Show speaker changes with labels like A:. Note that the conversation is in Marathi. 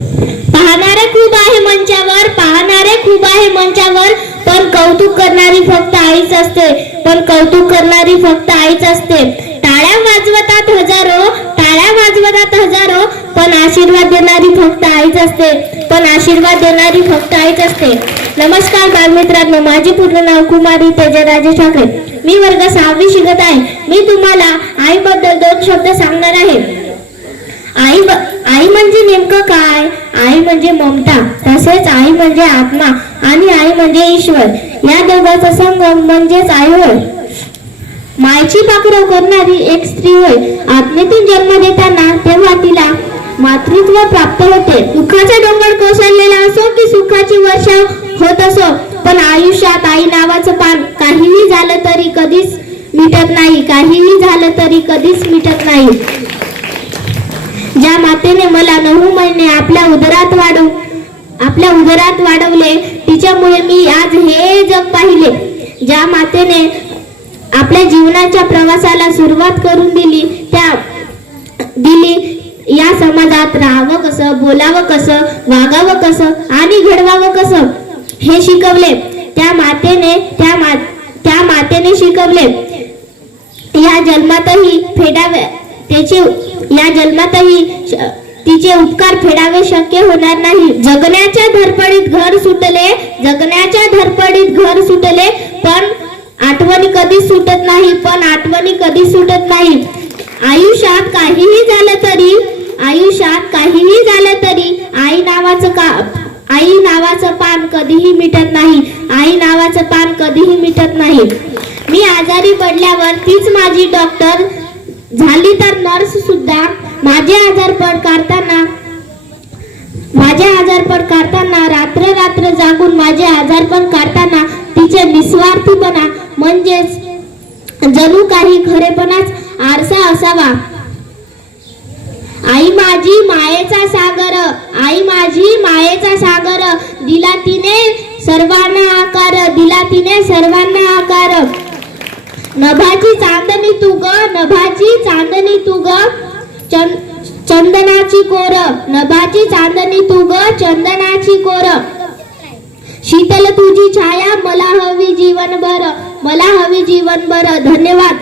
A: पाहणारे खूप आहे मंचावर पाहणारे खूप आहे मंचावर पण कौतुक करणारी फक्त आईच असते. पण कौतुक करणारी फक्त आईच असते. टाळ्या वाजवतात हजारो टाळ्या वाजवतात हजारो पण आशीर्वाद देणारी फक्त आईच असते. पण आशीर्वाद देणारी फक्त आईच असते. नमस्कार बालमित्रांनो माझे पूर्ण नाव कुमारी तेजराजे ठाकरे. मी वर्ग सहावी शिकत आहे. मी तुम्हाला आईबद्दल दोन शब्द सांगणार आहे. आई आई म्हणजे नेमकं काय? आई म्हणजे ममता तसेच आई म्हणजे आत्मा आणि आई म्हणजे ईश्वर. या दोघांचा संगम म्हणजेच आई होय. मायची पाखरं करणारी एक स्त्री होय. आत्मेतून जन्म देताना तेव्हा तिला मातृत्व प्राप्त होते. दुःखाचा डोंगर कोसळलेला असो की सुखाची वर्षा होत असो पण आयुष्यात आई नावाचं पान काहीही झालं तरी कधीच मिटत नाही. काहीही झालं तरी कधीच मिटत नाही. ज्या मातेने मला नऊ महिने आपल्या उदरात वाढव आपल्या उदरात वाढवले तिच्यामुळे मी आज हे जग पाहिले. ज्या मातेने आपल्या जीवनाच्या प्रवासाला सुरुवात करून दिली त्या दिली या समाजात राहावं कसं बोलावं कसं वागावं कसं आणि घडवावं कसं हे शिकवले. त्या मातेने त्या मा त्या मातेने शिकवले. या जन्मातही फेडावे त्याचे या जन्मातही तिचे उपकार फेडावे शक्य होणार नाही. जगण्याच्या धडपडीत घर सुटले जगण्याच्या धडपडीत घर सुटले पण आठवणी कधी सुटत नाही पण आठवणी कधी सुटत नाही. आयुष्यात काहीही झालं तरी आयुष्यात काहीही झालं तरी आई नावाचं का आई नावाचं पान कधीही मिटत नाही. आई नावाचं पान कधीही मिटत नाही. मी आजारी पडल्यावर तीच माझी डॉक्टर झाली तर नर्स सुद्धा माझे आजारपण काढताना माझे आजारपण काढताना रात्र रात्र जागून माझे आजारपण काढताना तिचे निस्वार्थीपणा म्हणजेच जणू काही खरेपणाच आरसा असावा. आई माझी मायेचा सागर आई माझी मायेचा सागर दिला तिने सर्वांना आकार दिला तिने सर्वांना आकार. नभाची चांदणी चांदणी चंद चंदनाची कोर नभाची चांदणी तुग चंदनाची कोर. शीतल तुझी छाया मला हवी जीवनभर मला हवी जीवनभर. धन्यवाद.